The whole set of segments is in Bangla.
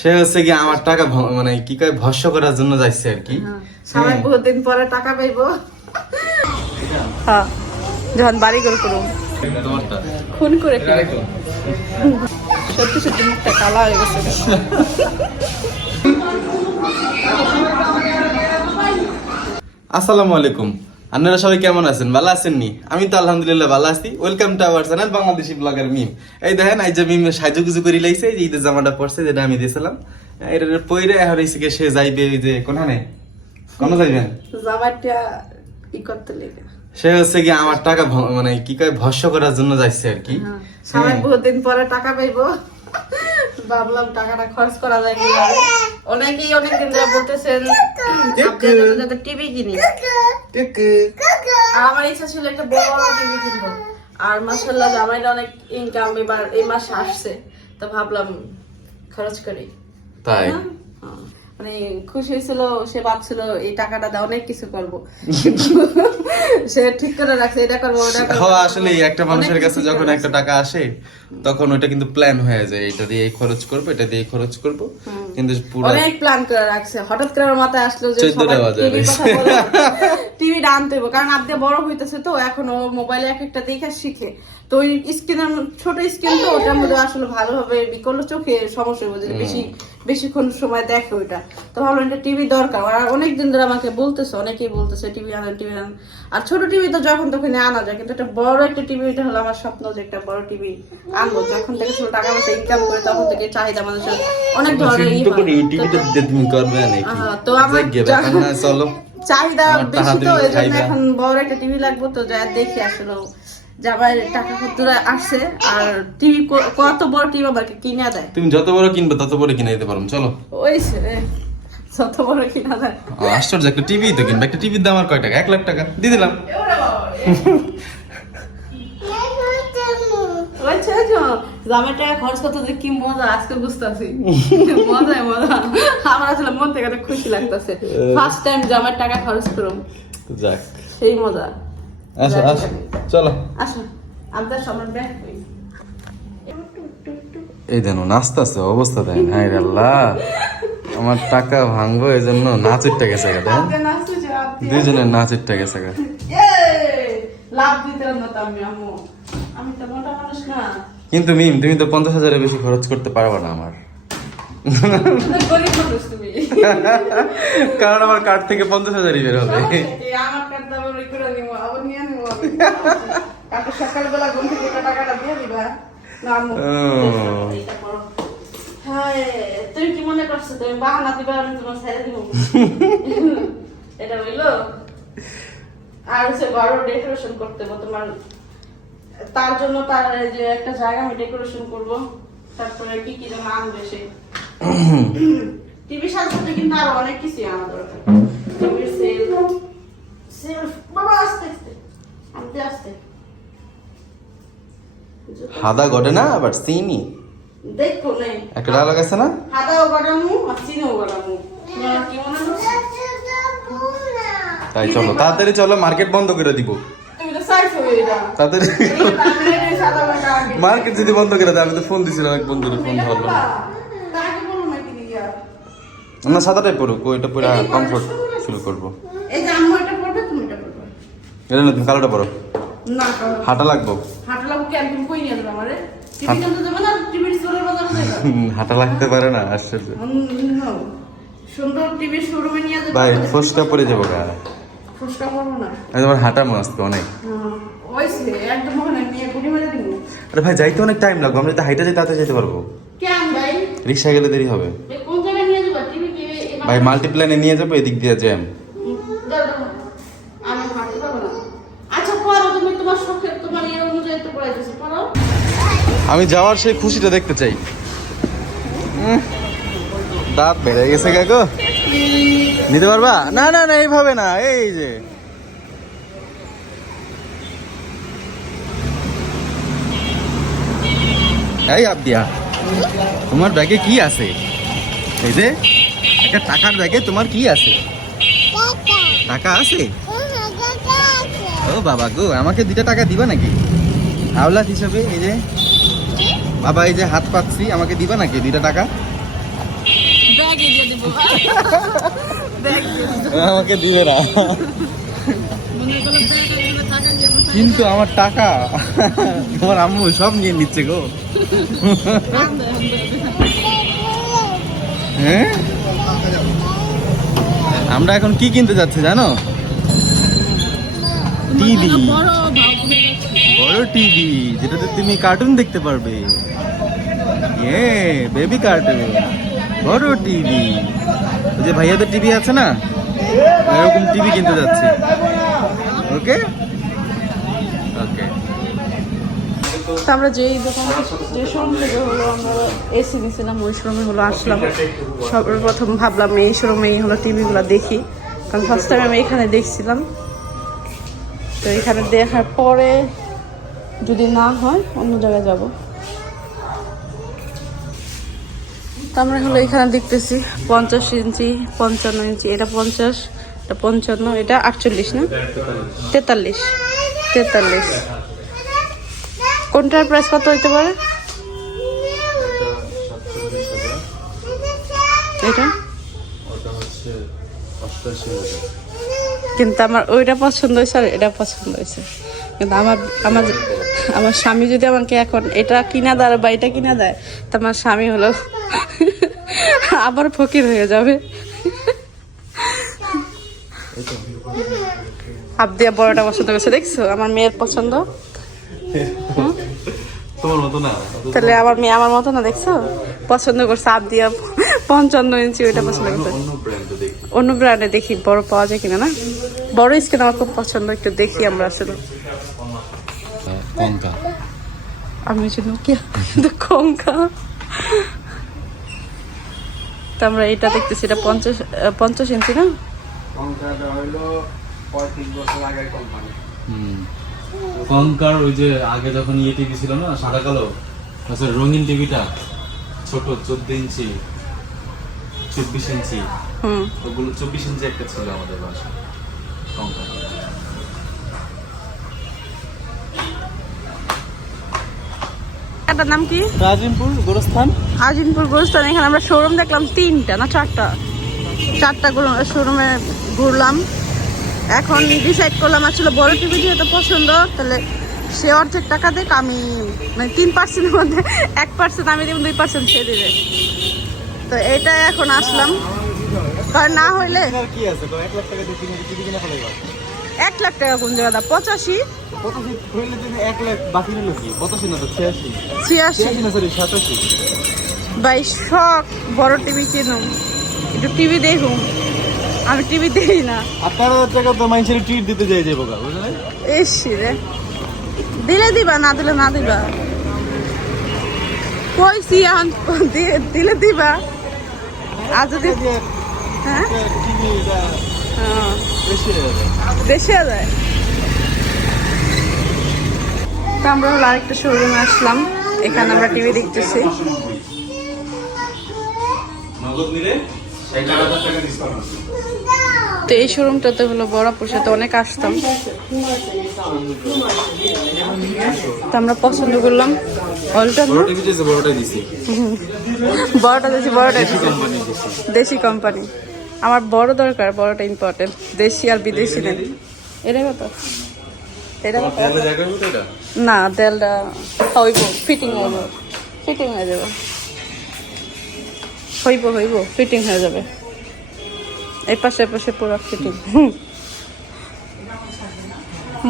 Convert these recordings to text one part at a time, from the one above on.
সে হচ্ছে কি আমার টাকা মানে কি কয় ভস্য করার জন্য যাচ্ছে আর কি। সবাই বহুদিন পরে টাকা পাইবো। হ্যাঁ যখন বাড়ি করে তোমারটা। খুন করে সত্যি সত্যি মুখটা কালা হয়ে গেছে। আসসালামু আলাইকুম। আপনারা সবাই কেমন আছেন? ভালো আছেন নি? আমি তো আলহামদুলিল্লাহ ভালো আছি। Welcome to our channel Bangladeshi blogger Mim এই দেখেন এই যে মিম সাহায্য কিছু করে লাইছে এই যে ঈদের জামাটা পড়ছে যেটা আমি দিয়েছিলাম। এটা পইরে এখন কি সে যাইবে এই যে কোনখানে? কোন যাইবেন জামাইটা ই করতে লেগে। সে হচ্ছে কি আমার টাকা মানে কি কয় ভস্য করার জন্য যাইছে আর কি। সবাই বহুদিন পরে টাকা পাইবো। ভাবলাম টাকাটা খরচ করা যায় কীভাবে? অনেকেই অনেকদিন ধরে বলতেছেন আপনাদের যাতে টিভি কিনি। আর আমার ইচ্ছা ছিল একটা বড় টিভি কিনবো। আর মাসাল্লাহ জামাইটা অনেক ইনকাম এবার এই মাসে আসছে। তো ভাবলাম খরচ করি। তাই? হ্যাঁ, মানে খুশি হয়েছিল সে ভাবছিল এই টাকাটা দিয়ে অনেক কিছু করব। সে ঠিক করে রাখছে এটা করব ওটা হ্যাঁ আসলে একটা মানুষের কাছে যখন একটা টাকা আসে তখন ওইটা কিন্তু প্ল্যান হয়ে যায় এটা দিয়ে এই খরচ করব এটা দিয়ে খরচ করব। কিন্তু পুরো অনেক প্ল্যান করে রাখছে। হঠাৎ করে আমার মাথায় আসলো যে টিভিটা আনতে হবে কারণ আজকে বড় হইতেছে তো এখন ও মোবাইলে এক একটা দেখে শিখে। তো ওই স্ক্রিনের ছোট স্ক্রিন তো ওটার মধ্যে আসলে ভালোভাবে বিকল চোখে সমস্যা হবে যদি বেশি বেশিক্ষণ সময় দেখে ওইটা। তো ভাবলাম একটা টিভি দরকার। আর অনেকদিন ধরে আমাকে বলতেছে অনেকেই বলতেছে টিভি আনেন টিভি আনেন আর ছোট টিভি তো যখন তখন আনা যায় কিন্তু একটা বড় একটা টিভি এটা হলো আমার স্বপ্ন যে একটা বড় টিভি আনব। যখন থেকে ছোট টাকা পয়সা ইনকাম করে তখন থেকে চাহিদা মানুষের অনেক ধরনের তো আমার চাহিদা বেশি তো এখন বড় একটা টিভি লাগবে তো যা দেখি আসলে যাবার টাকা পত্র আসছে আর টিভি কত বড় টিভি আমাকে কিনে দেয়? তুমি যত বড় কিনবে তত বড় কিনে দিতে পারো চলো। ওই যত বড় কিনা দেয়। আশ্চর্য একটা টিভি তো কিনবে। একটা টিভির দাম আর কয় টাকা? এক লাখ টাকা। দিয়ে দিলাম। জামের টাকা খরচ করতে যে কি মজা আজকে বুঝতেছি। মজাই মজা। আমার আসলে মন থেকে খুশি লাগতেছে। ফার্স্ট টাইম জামের টাকা খরচ করুম। যাক। সেই মজা। আসো আসো চলো। আসো আমি তো সবার ব্যাগ কই এই দেন নাচতেছে অবস্থা দেন। হাই রে আল্লাহ আমার টাকা ভাঙবো এই জন্য নাচেরটা গেছে গা নাচতে দুইজনের নাচেরটা গেছে গা। লাভ দিতে না আমি আমি তো মোটা মানুষ না। কিন্তু মিম তুমি তো পঞ্চাশ হাজারের বেশি খরচ করতে পারবে না আমার অনেক গরিব মানুষ তুমি কারণ আমার কার্ড থেকে পঞ্চাশ হাজারই বের হবে। সকালবেলা ঘুম থেকে টাকাটা দিয়ে দিবা। না। হায়, তুমি কি মনে করছ? তুমি বাহানা দিবা আমি তোমার ছেড়ে দিব? এটা হইল? আর হচ্ছে ডেকোরেশন করতে হবে তোমার। তার জন্য তার যে একটা জায়গা আমি ডেকোরেশন করব। তারপরে কি কি যেন আনবে সে। টিভি সাজাতে কিন্তু আরও অনেক দরকার। টিভির বাবা আস্তে আস্তে আস্তে। হাদা ঘটে না আবার চিনি দেখো নেই। একটা ডায়লগ আছে না? হাতাও গড়ামু আর চিনেও গড়ামু কি মনে হচ্ছে? তাই চলো তাড়াতাড়ি চলো মার্কেট বন্ধ করে দিব। তুমি তো সাইজ হয়ে এটা তাড়াতাড়ি। মার্কেট যদি বন্ধ করে দেয় আমি তো ফোন দিছিলাম এক বন্ধুর ফোন ধরলো না। না। না সাদাটাই পড়ুক ওইটা পুরো কমফোর্ট ফিল করব। এই যে আম্মু এটা পড়বে তুমি এটা পড়বে এটা না তুমি কালোটা পড়ো না হাঁটা লাগবো। হাঁটা লাগবে কি একদিন কই নিয়ে যাবে আমারে? হাঁটা লাগতে পারে না আশ্চর্য। সুন্দর টিভি শোরুমে নিয়ে যাবে। ভাই ফসকা যাব গা। ফুসকা পড়ব না। তোমার হাঁটা মস্ত অনেক। হুম, একদম ওখানে নিয়ে গুড়ি মেরে দিব। আরে ভাই যাইতে অনেক টাইম লাগবে আমরা তো হাইটা যাই তাতে যেতে পারব। কেন ভাই? গেলে দেরি হবে। ভাই মাল্টিপ্ল্যানে নিয়ে যাব এদিক দিয়ে জ্যাম। আমি আচ্ছা ইয়ে আমি যাওয়ার সেই খুশিটা দেখতে চাই। দাঁত বেড়ে গেছে কাকু। নিতে পারবা? না না না এইভাবে না এই যে। এই আবদিয়া তোমার ব্যাগে কি আছে? এই যে। একটা টাকার ব্যাগে তোমার কি আছে? টাকা। আছে? ও বাবা গো আমাকে দুটা টাকা দিবা নাকি? আওলাদ হিসাবে এই যে বাবা এই যে হাত পাচ্ছি আমাকে দিবা নাকি দুইটা টাকা? ব্যাগে দিয়ে দিব ব্যাগ আমাকে দিবে না। মনে কিন্তু আমার টাকা তোমার আম্মু সব নিয়ে নিচ্ছে গো। হ্যাঁ? আমরা এখন কি কিনতে যাচ্ছি জানো? টিভি। বড় টিভি যেটাতে তুমি কার্টুন দেখতে পারবে। এ বেবি কার্টুন বড় টিভি। ওই যে ভাইয়াদের টিভি আছে না? এরকম টিভি কিনতে যাচ্ছি। ওকে তো আমরা যেই দোকান, যে শোরুম থেকে হলো আমরা এসি নিয়েছিলাম ওই শোরুমে হলো আসলাম। সর্বপ্রথম ভাবলাম এই শোরুমে হলো টিভিগুলো দেখি। কারণ ফার্স্ট টাইম আমি এখানে দেখছিলাম। তো এখানে দেখার পরে যদি না হয়, অন্য জায়গায় যাব। তো আমরা হলো এখানে দেখতেছি, পঞ্চাশ ইঞ্চি, পঞ্চান্ন ইঞ্চি, এটা পঞ্চাশ, এটা পঞ্চান্ন, এটা আটচল্লিশ না? তেতাল্লিশ তেতাল্লিশ। কোনটার প্রাইস কত হইতে পারে? এটা? কিন্তু আমার ওইটা পছন্দ হয়েছে আর এটা পছন্দ হয়েছে। কিন্তু আমার আমার আমার স্বামী যদি আমাকে এখন এটা কিনা দেয় বা এটা কিনা দেয়, তো আমার স্বামী হলো আবার ফকির হয়ে যাবে। আবদিয়া বড়টা পছন্দ করছে দেখছ? আমার মেয়ের পছন্দ। তোমার মতো না। তাহলে আমার মেয়ে আমার মতো না দেখছ? পছন্দ করছে আপ দিয়া পঞ্চান্ন ইঞ্চি ওইটা পছন্দ করছে। অন্য দেখি। অন্য ব্র্যান্ডে দেখি বড় পাওয়া যায় কিনা না? বড় স্কিন আমার খুব পছন্দ একটু দেখি আমরা আসলে। আমি যে নোকিয়া কঙ্কা তো আমরা এটা দেখতেছি এটা পঞ্চাশ পঞ্চাশ ইঞ্চি না? কঙ্কার ওই যে আগে যখন ইয়ে টিভি ছিল না সাদা কালো আচ্ছা রঙিন টিভিটা ছোট চোদ্দ ইঞ্চি চব্বিশ ইঞ্চি ওগুলো চব্বিশ ইঞ্চি একটা ছিল আমাদের বাসা কঙ্কার। নাম কি? রাজিমপুর গোরস্থান। আজিমপুর গোরস্থান এখানে আমরা শোরুম দেখলাম তিনটা না চারটা? চারটা শোরুমে ঘুরলাম। এখন ডিসাইড করলাম আসলে বড় টিভি যেহেতু পছন্দ তাহলে সে অর্ধেক টাকা দেখ আমি মানে তিন পার্সেন্টের মধ্যে এক পার্সেন্ট আমি দেব দুই পার্সেন্ট সে দেবে। তো এটা এখন আসলাম। কারণ না হইলে এক লাখ টাকা কিনে জায়গাটা? পঁচাশি? ভাই শখ বড় টিভি কিনুম। একটু টিভি দেখুন আমি টিভি দেখি না। আঠারো হাজার টাকা তো মানুষের ট্রিট দিতে যাই যাব গা বুঝলে ইস রে। দিলে দিবা না দিলে না দিবা? কইছি এখন দিলে দিবা। আর যদি হ্যাঁ? বেশি হয়ে যায়। তো আমরা হলো আরেকটা শোরুমে আসলাম। এখানে আমরা টিভি দেখতেছি। নগদ নিলে? তো এই শোরুমটাতে হলো বড়াপুর সাথে অনেক আসতাম। তো আমরা পছন্দ করলাম। অলটা বড়টা দিয়েছি বড়টা দেশি কোম্পানি আমার বড় দরকার বড়টা ইম্পর্টেন্ট দেশি আর বিদেশি নেই। এটা কত? এটা কত? তাহলে দেখা যাবে তো এটা? না তেলটা হইব ফিটিং হইব। ফিটিং হয়ে যাবে। হইব হইব ফিটিং হয়ে যাবে। এই পাশে পাশে পুরো ফিটিং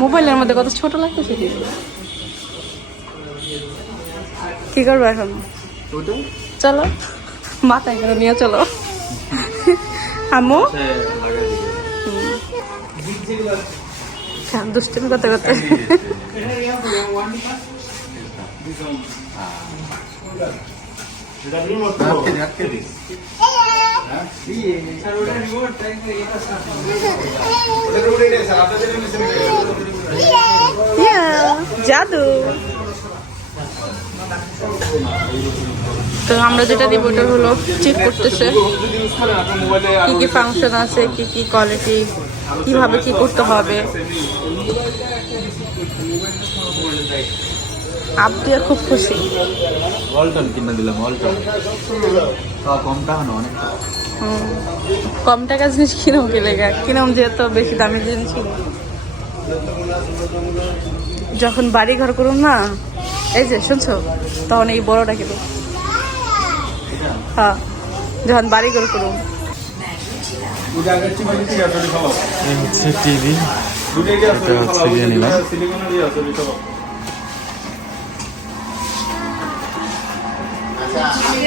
মোবাইলের মধ্যে কত ছোট লাগতেছে কি? কি করব এখন? চলো মাথায় করে নিয়ে চলো। আমো দুষ্টিমি করতে করতে। জাদু। তো আমরা যেটা দিব ওটা হলো চেক করতেছে। কি কি ফাংশন আছে কি কি কোয়ালিটি কীভাবে কি করতে হবে। আর খুব খুশি। অল্টন কিনে দিলাম অল্টন তাও কম টাকা না অনেক কম টাকা জিনিস কিনেও কি লেগে? কিনেও যেহেতু বেশি দামি জিনিস যখন বাড়ি ঘর করুন না এই যে শুনছো? তখন এই বড়টা কিনো হ্যাঁ যখন বাড়ি ঘর করুন টিভি এটা হচ্ছে গিয়ে নিলাম।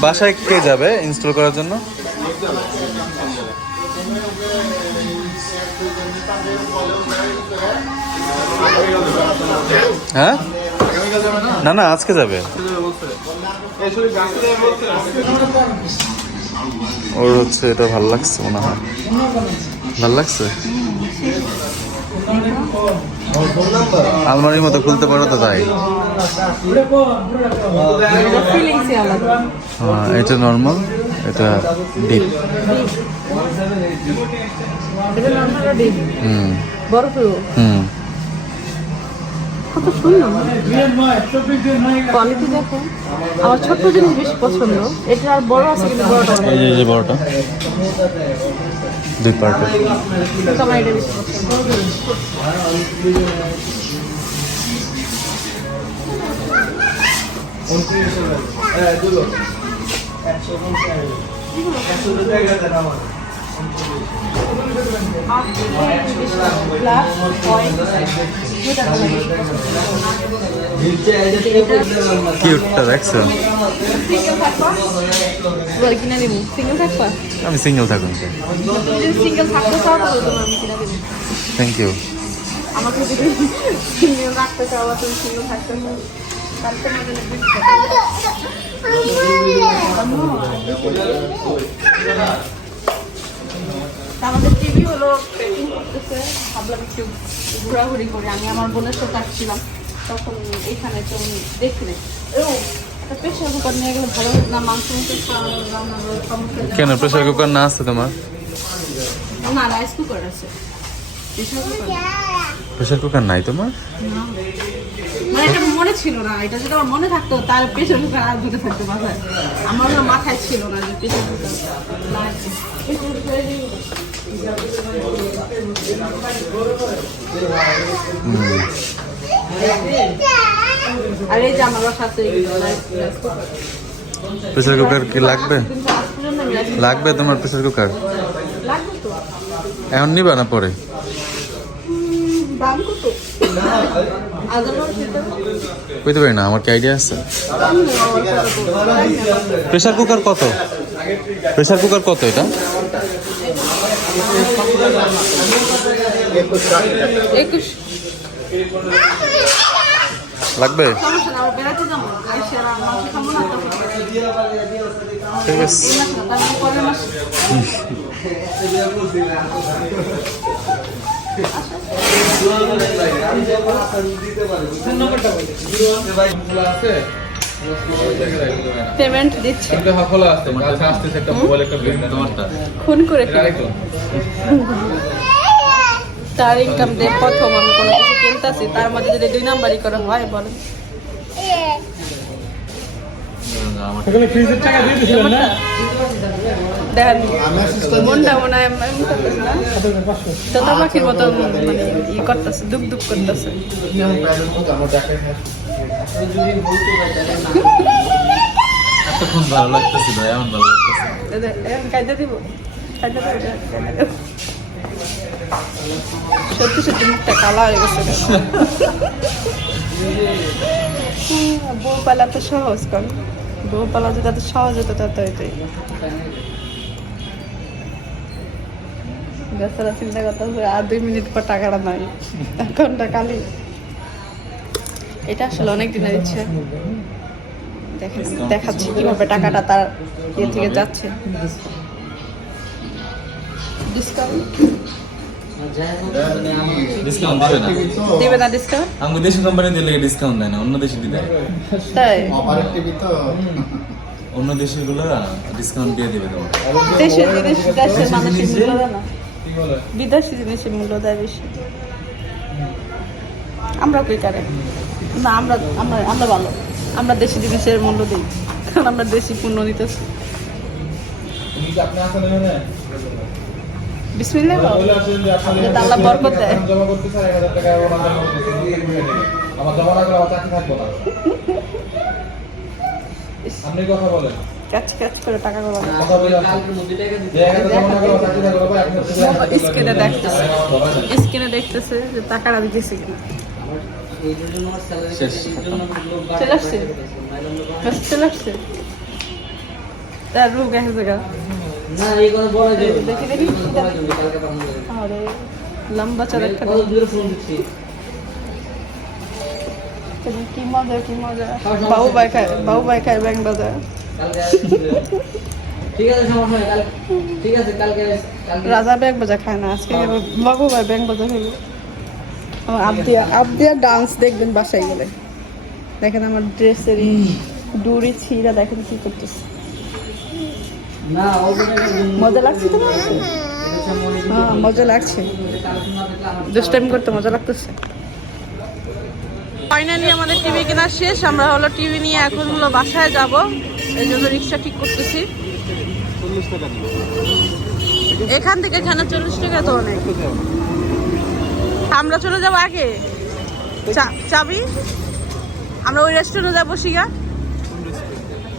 বাসায় কে যাবে ইনস্টল করার জন্য? হ্যাঁ? না না, আজকে যাবে। ওর হচ্ছে এটা ভালো লাগছে মনে হয়। ভালো লাগছে? আলমারির মতো খুলতে পারো তো তাই? হ্যাঁ, এটা নর্মাল এটা ডিপ হুম। বরফ হুম। কত সুন্দর। কোয়ালিটি দেখো। আমার ছোট্ট জিনিস বেশি পছন্দ। এটা আর বড় আছে কিন্তু বড়টা। এই যে এই বড়টা। দুই কিন্তু আমার এটা বেশি পছন্দ। কিউটটা দেখছ? আমি সিঙ্গেল থাকুন থ্যাংক ইউ আমাকে যদি সিঙ্গেল রাখতে চাও তুমি সিঙ্গেল থাকতে আমাদের টিভি হলো পেকিং করতেছে ভাবলাম একটু ঘোরাঘুরি করে। আমি আমার বোনের সাথে আসছিলাম। তখন এখানে তো দেখছিলেন ও একটা প্রেশার কুকার নিয়ে গেলে ভালো হতো না? মাংস কেন? প্রেসার কুকার না আছে তোমার? না রাইস কুকার আছে। প্রেশার কুকার প্রেসার কুকার নাই তোমার? মানে এটা মনে ছিল না এটা যদি আমার মনে থাকতো তার প্রেশার কুকার আর দুটো থাকতো মাথায় আমার মাথায় ছিল না যে প্রেশার কুকার আর এই যে আমার সাথে প্রেসার কুকার কি লাগবে? লাগবে তোমার প্রেসার কুকার? এখন নিবা না পরে? দাম কত? আদার বুঝতে পারি না আমার কি আইডিয়া আছে? প্রেশার কুকার কত? প্রেশার কুকার কত এটা? লাগবে? ঠিক আছে। পেমেন্ট দিচ্ছে। খুন করে তার ইনকাম দিয়ে প্রথম আমি কোনো কিছু কিনতেছি তার মধ্যে যদি দুই নাম্বারই করে হয় বলেন। দেখেন মনটা মনে হয় এমন করতেছে না। তোতা পাখির মতো মানে ই করতেছে দুক দুক করতেছে। এতক্ষণ ভালো লাগতেছিল এমন ভালো লাগতেছে। দিব কাইতে দিব, কাইতে দিব। সত্যি সত্যি মুখটা কালা হয়ে গেছে বউ পালা তো সহজ কর। বউ পালা যদি এত সহজ হতো, তত হইতোই। বেচারা চিন্তা করতেছে, আর দুই মিনিট পর টাকাটা নাই। এখনটা খালি। এটা আসলে অনেক দিনের ইচ্ছে। দেখেন, দেখাচ্ছি কীভাবে টাকাটা তার ইয়ে থেকে যাচ্ছে। ডিসকাউন্ট ডিসকাউন্ট দিবে না। দিবে না ডিসকাউন্ট আমাকে দেশি কোম্পানি দিলে ডিসকাউন্ট দেয় না অন্য দেশে দিতে তাই? অন্য দেশেরগুলো ডিসকাউন্ট দিয়ে দিবে তোমার দেশের জিনিস দেশের মানুষের মূল্য না। বিদেশি জিনিসের মূল্য দেয় বেশি। আমরা কই কারে? না আমরা আমরা আমরা ভালো। আমরা দেশি জিনিসের মূল্য দিই। কারণ আমরা দেশি পণ্য নিতেছি। আপনাদের আল্লাহ বরকত দেয়। আপনি কথা বলেন। কাজ কাজ করে টাকা গুলো কথা বলে যে একটা জমা না চাকরি থাকবে বাবা এখন স্ক্রিনে দেখতেছে। স্ক্রিনে দেখতেছে যে টাকাটা দিতেছে কিনা। চলে আসছে? চলে আসছে। তার রোগ এক জায়গা। না এই। দেখি। আরে লম্বা চড়া একটা কত দূরে ফোন দিচ্ছি? কি মজা কি মজা? খায় খায় ব্যাংক বাজার। ঠিক আছে সমস্যা কাল ঠিক আছে কালকে কালকে রাজা ব্যাংক বাজার খায় না আজকে গেল বাবু ভাই ব্যাংক বাজার হইল। আমার আবদিয়া আবদিয়া ডান্স দেখবেন বাসায় গেলে। দেখেন আমার ড্রেসের ডুরি ছিঁড়া দেখেন কি করতেছে না অল্প টাকার জন্য মজা লাগছে তো হ্যাঁ মজা লাগছে। দুষ্টাইম করতে মজা লাগতেছে। ফাইনালি আমাদের টিভি কেনা শেষ। আমরা হলো টিভি নিয়ে এখন হলো বাসায় যাব। এই জন্য রিক্সা ঠিক করতেছি। এখান থেকে এখানে চল্লিশ টাকা তো অনেক? আমরা চলে যাব আগে। চাবি? আমরা ওই রেস্টুরেন্টে যাব শিগা।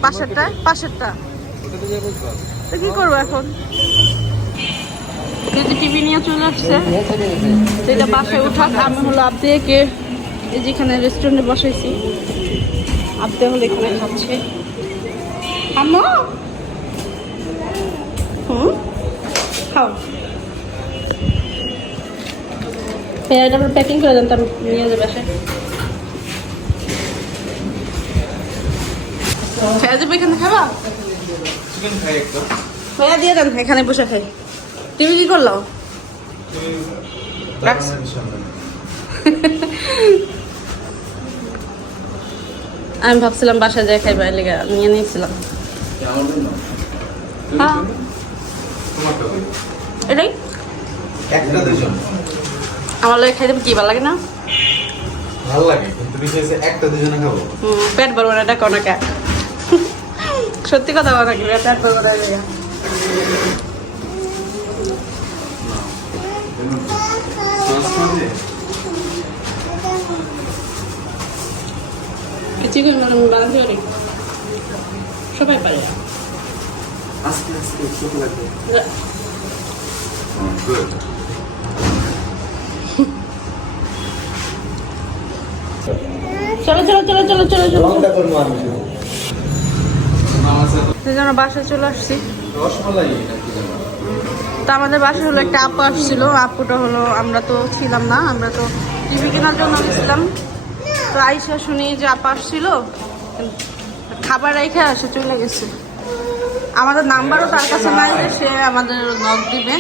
পাশেরটা পাশেরটা। তো কি করব এখন? যদি টিভি নিয়ে চলে আসছে, সেটা বাসায় উঠাক। আমি হলো আবদিয়াকে এই যেখানে রেস্টুরেন্টে বসাইছি। আবদিয়া হলো এখানে খাচ্ছে। আম্মা! হুম? খাও। এটা আপনার প্যাকিং করে দেন তার নিয়ে যাবে বাসায়। এখানে, খাবা? চিকেন খাই একটা ভাইয়া দিয়ে দেন এখানে বসে খাই। টিভি কি করল? আমি ভাবছিলাম বাসায় যাই খাই বাইরে নিয়ে নিয়েছিলাম। আমার হ্যাঁ? এটাই? আমার লাগে খাইতে কি ভালো লাগে না? ভালো লাগে কিন্তু বিষয় একটা দুজনে খাব। হুম, পেট ভরবো না এটা কোনো কে? সত্যি কথা বলা কি না এটা। চিকেন বানাতে পারি। সবাই পারে। আস্তে আস্তে ছোট লাগবে চলো চলো চলো চলো চলো চলো। জন্য বাসায় চলে আসছি? তো আমাদের বাসায় হলো একটা আপু আসছিল। আপুটা হলো, আমরা তো ছিলাম না, আমরা তো টিভি কেনার জন্য গেছিলাম। তো আইসা শুনি যে আপা আসছিল, খাবার রেখে সে চলে গেছে। আমাদের নাম্বারও তার কাছে নাই সে আমাদের নক দিবে।